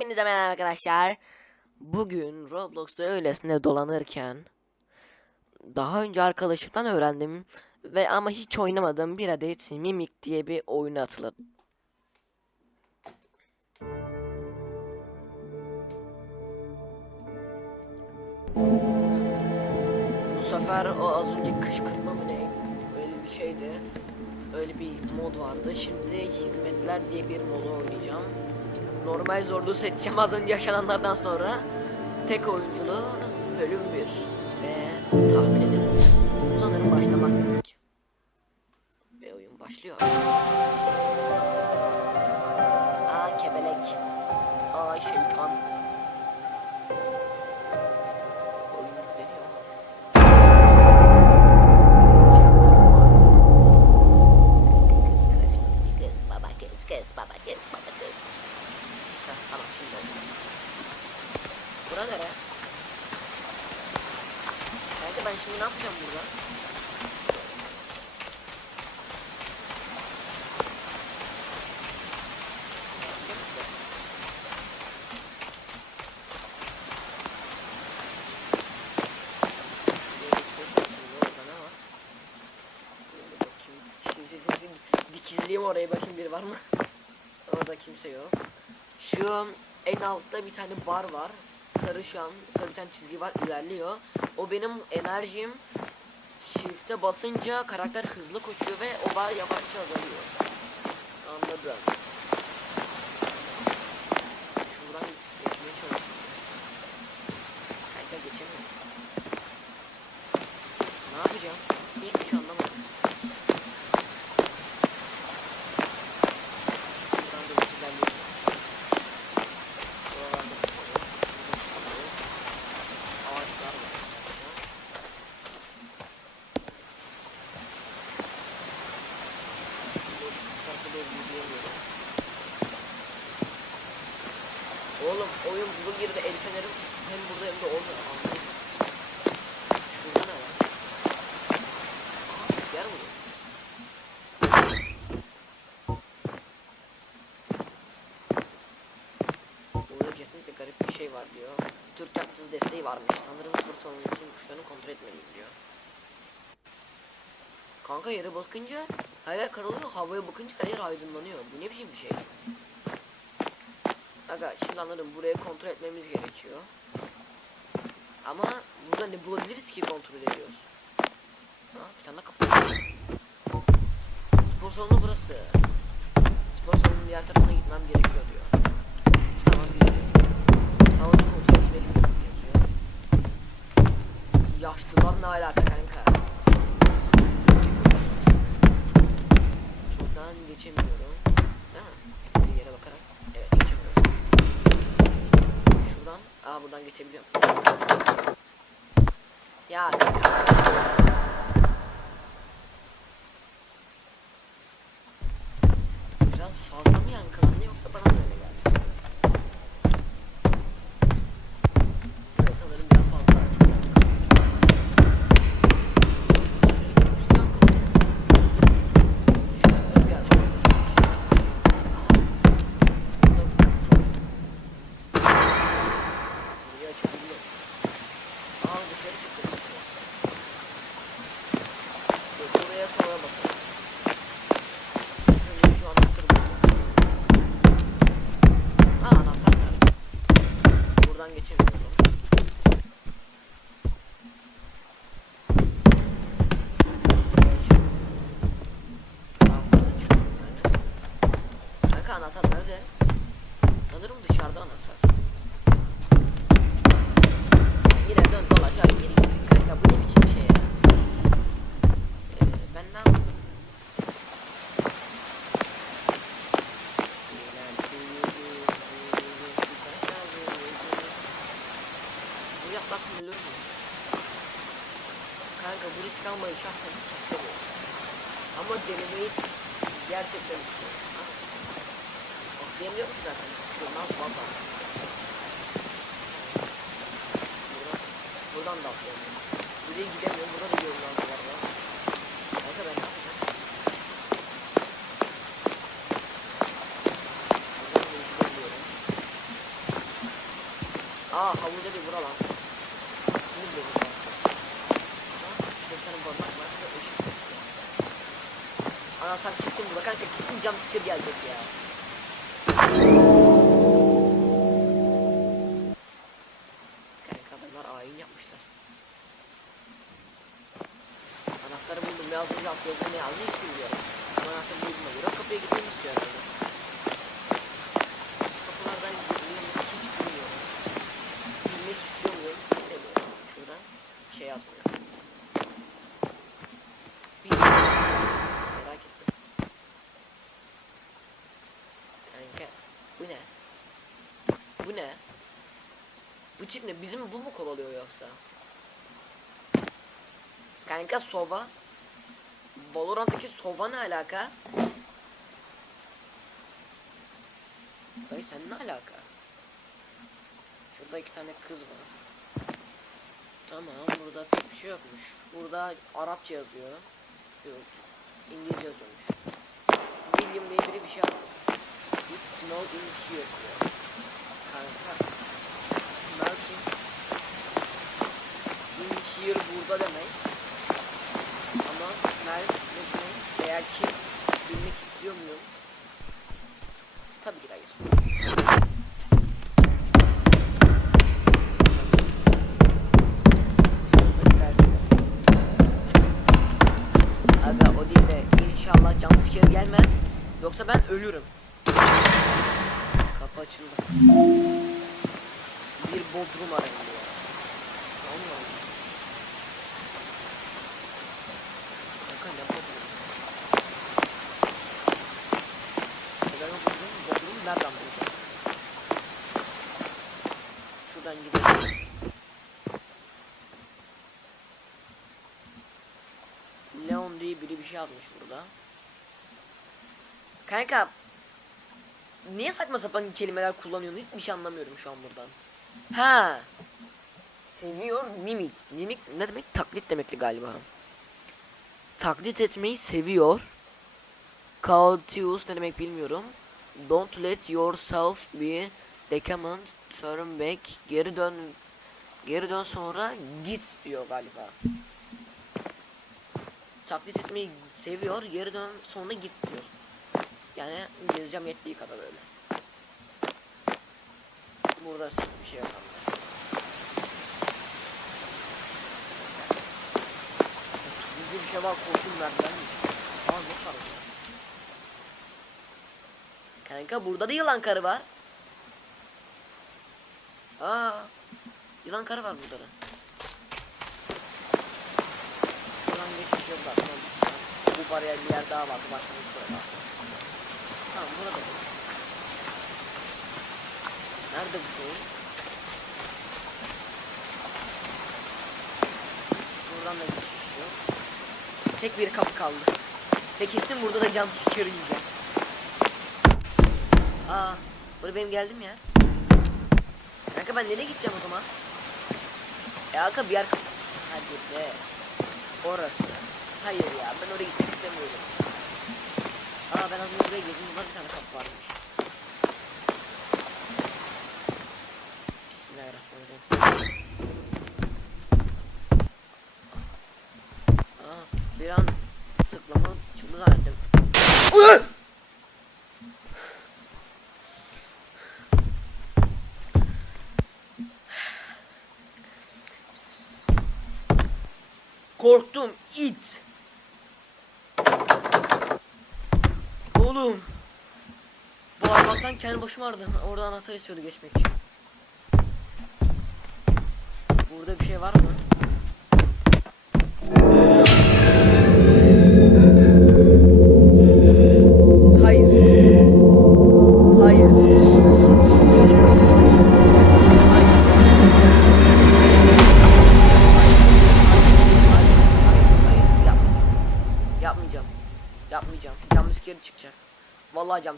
Hepinize merhaba arkadaşlar. Bugün Roblox'ta öylesine dolanırken daha önce arkadaşımdan öğrendim ve ama hiç oynamadım bir adet Mimik diye bir oyunu hatırladım. Bu sefer o az önce kışkırtma mı ne? Öyle bir şeydi. Öyle bir mod vardı. Şimdi hizmetler diye bir modu oynayacağım. Normal zorluğu seçeceğim az önce yaşananlardan sonra. Tek oyunculu bölüm 1. Ve tahmin edin. Sanırım başlamak demek. Ben şimdi ne yapacağım burada? Oraya bakayım biri var mı? Orada kimse yok. Şu en altta bir tane bar var. Sarı şu an sarı çizgi var ilerliyor. O benim enerjim. Shift'e basınca karakter hızlı koşuyor ve o bar yavaşça azalıyor. Anladım. Şuradan geçmeye çalışıyorum. Kanka geçemiyorum. Ne yapacağım? Hiçbir şey anlamadım. Buradan da bir ilerleyelim. Buralarda bir şey yok. Burada bir şey yok. Ağaçlar var. Bu tutarsa da yürüyemiyorum. Oğlum oyun bu girdi el fenerim hem burada hem de orada. Şurada ne var? Yer mi? bu? Burada kesinlikle garip bir şey var diyor. Türk çapsız desteği varmış. Sanırım spor salonu için kuşlarını kontrol etmeliyim diyor. Kanka yere bakınca her yer karalıyor. Havaya bakınca her yer aydınlanıyor. Bu ne biçim bir şey? Aga şimdi anladım. Buraya kontrol etmemiz gerekiyor. Ama burada ne bulabiliriz ki kontrol ediyoruz? Ha, bir tane kapı. Spor salonu burası. Spor salonunun diğer tarafına gitmem gerekiyor diyor. Tamam gidelim. Havuzun kontrol etmeliyim yazıyor. Yaşlılar ne alaka kanka? Buradan geçemiyorum. Değil mi? Bir yere bakarak. Evet geçemiyorum. Şuradan. Aa buradan geçebiliyorum. Ya Biraz fazla mı yankılandı yoksa bana mı öyle geldi? Evet, sanırım biraz fazla. Üst yankılanıyor. Şöyle bir yer var. Burayı açabiliyorum. Aa dışarı çıktı. Dur, Buraya sonra bakarız. Önce şu anahtarı buldum. Aa anahtar nerede? Buradan geçemiyorum. Evet, şu. Anahtarı çıkardım ben. Kanka anahtar nerede? Sanırım dışarıda anahtar. Yine dön dolaş abi geri gittik kanka bu ne biçim şey ya? Ee, ben ne yapayım? Bu yaklaşım ölür mü? Kanka bu risk almayı şahsen hiç istemiyorum. Ama denemeyi gerçekten istiyorum. Ha? Atlayamıyorum ki zaten. Şuradan valla. Buradan, buradan da atlayamıyorum. Buraya gidemiyorum. Burada da yollar var. ya. Kanka ben ne yapacağım? Buradan da gidemiyorum. Aa havuzda değil bura lan. Şimdi bir de Şurada bir tane barınak var. Anahtar kesin burada kanka kesin jumpscare gelecek ya. Kanka adamlar ayin yapmışlar. Anahtarı buldum. Önce alt yazıda ne yazdı hiç bilmiyorum. Ama anahtarı bulduğuma göre kapıya gitmemi istiyor herhalde. Kapılardan girmeyi hiç bilmiyorum. Bilmek istiyor muyum? İstemiyorum. Şurada bir şey yazmıyor. Bilmiyorum. Merak ettim. Kanka bu ne? Bu ne? Tip ne? Bizim bu mu kovalıyor yoksa? Kanka Sova. Valorant'taki Sova ne alaka? Dayı sen ne alaka? Şurada iki tane kız var. Tamam burada bir şey yokmuş. Burada Arapça yazıyor. Yok. İngilizce yazıyormuş. William diye biri bir şey atmış. It smelled in here. Kanka. Smelting in here burada demek. Ama smell ne demek? Ki bilmek istiyor muyum? Tabii ki hayır. Aga o değil de inşallah jumpscare gelmez. Yoksa ben ölürüm. Kapı açıldı. Bir bodrum arayın diyor. Allah Allah. Kanka ne bodrum? Ben o bodrum, bodrum nereden bulacağım? Şuradan gidelim. Leon diye biri bir şey yazmış burada. Kanka Niye saçma sapan kelimeler kullanıyorsun? Hiçbir şey anlamıyorum şu an buradan. Ha. Seviyor mimik. Mimik ne demek? Taklit demekti galiba. Taklit etmeyi seviyor. Cautious ne demek bilmiyorum. Don't let yourself be decament. Turn back. Geri dön. Geri dön sonra git diyor galiba. Taklit etmeyi seviyor. Geri dön sonra git diyor. Yani İngilizcem yettiği kadar öyle. Burada bir şey ama. Turuncu bir şey var korktum merdiven mi? Ne sarı ya. Kanka burada da yılan karı var. Aa yılan karı var burada da. Geçmiş yok bak. Bu bariyer bir yer daha vardı başlamak sonra. Tamam burada da. Nerede bu şey? Buradan da geçiş yok. Tek bir kapı kaldı. Ve kesin burada da cam çıkıyor yiyeceğim. Aa, buraya benim geldim ya. Kanka ben nereye gideceğim o zaman? E kanka bir yer... Hadi be. Orası. Hayır ya ben oraya gitmek istemiyorum. Aa ben az önce buraya girdim. Burada bir tane kapı varmış. Bismillahirrahmanirrahim. Aa bir an tıklama çıktı zannettim. Korktum it. Oğlum. Bu aramaktan kendi başım ağrıdı. Orada anahtar istiyordu geçmek için. Burada bir şey var mı?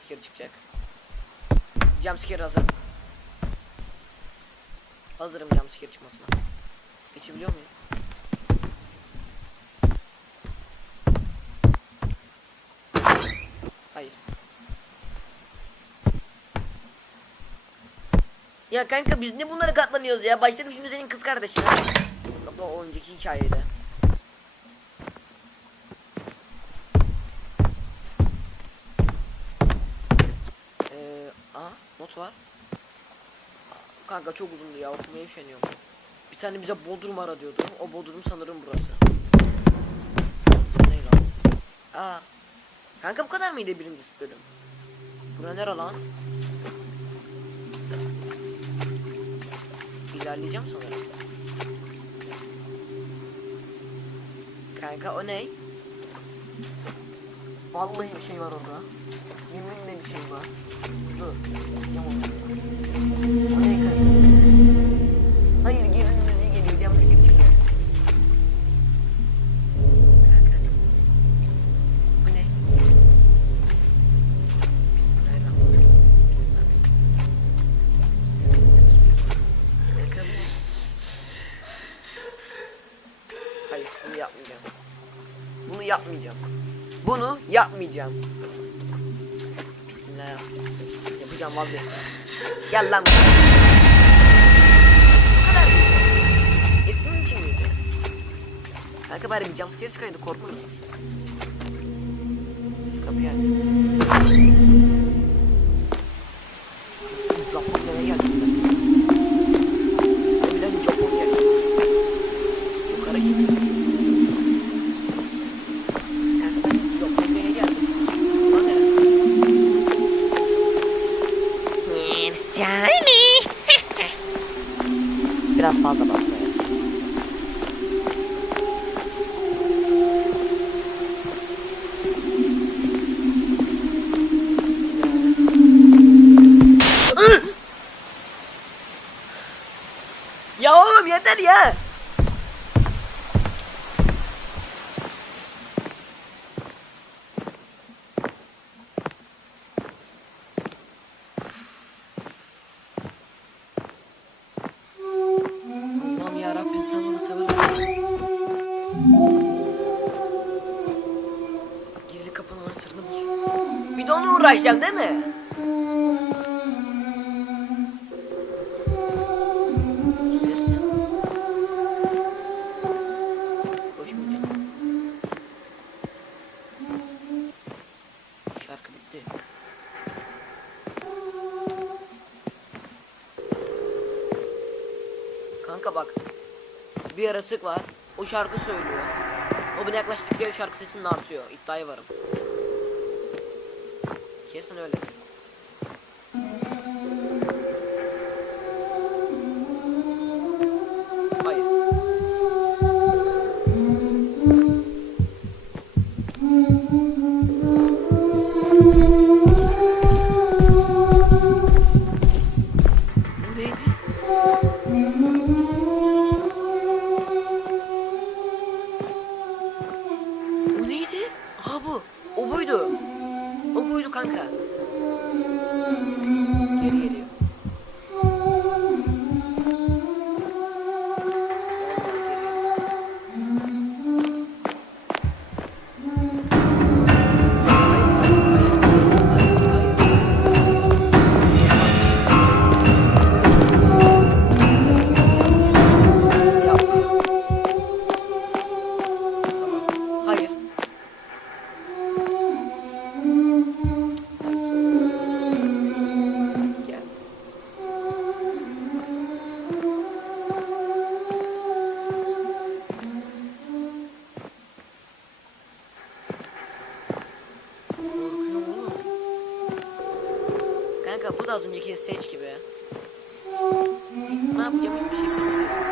Jumpscare çıkacak. Jumpscare hazır. Hazırım jumpscare çıkmasına. Geçebiliyor muyum? Hayır. Ya kanka biz ne bunlara katlanıyoruz ya? Başladım şimdi senin kız kardeşine. Kapı o önceki hikayede. Ee, aa not var. Kanka çok uzundu ya okumaya üşeniyorum. Bir tane bize Bodrum ara diyordu. O Bodrum sanırım burası. Ne lan? Aa. Kanka bu kadar mıydı birinci bölüm? Bura nere lan? İlerleyeceğim sanırım. Kanka o ne? Vallahi bir şey var orada. Yeminle bir şey var. Dur. Yapacağım onu. O ne yapmayacağım. Bismillahirrahmanirrahim. Yapacağım vazgeçtim. Gel lan. Bu kadar mı? Hepsinin için miydi? Kanka bari bir jumpscare çıkaydı korkmadılar. Şu kapıyı aç. Yeter ya. Gizli kapının bul. Bir de onunla uğraşacağım değil mi? Bir yaratık var. O şarkı söylüyor. O bana yaklaştıkça şarkı sesinin artıyor. İddiaya varım. Kesin öyle. Kanka bu da az önceki stage gibi. Ne yapacağım hiçbir şey bilmiyorum.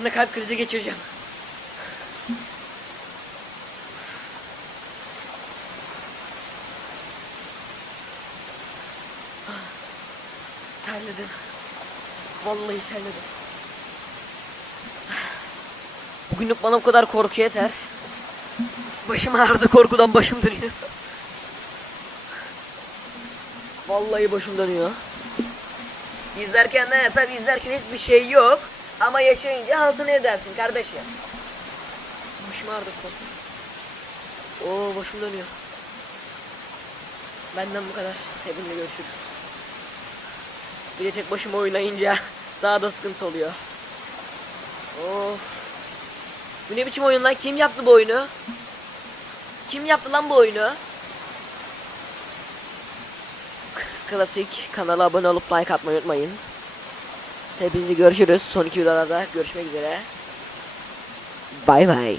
Yakında kalp krizi geçireceğim. Terledim. Vallahi terledim. Bugünlük bana bu kadar korku yeter. Başım ağrıdı korkudan başım dönüyor. Vallahi başım dönüyor. İzlerken ne? Tabi izlerken hiçbir şey yok. Ama yaşayınca altını edersin kardeşim. Başım ağrıdı. Oo başım dönüyor. Benden bu kadar. Hepinle görüşürüz. Bir de tek başıma oynayınca daha da sıkıntı oluyor. Of. Bu ne biçim oyun lan? Kim yaptı bu oyunu? Kim yaptı lan bu oyunu? Klasik kanala abone olup like atmayı unutmayın. Hepinizi görüşürüz. Son iki videolarda görüşmek üzere. Bay bay.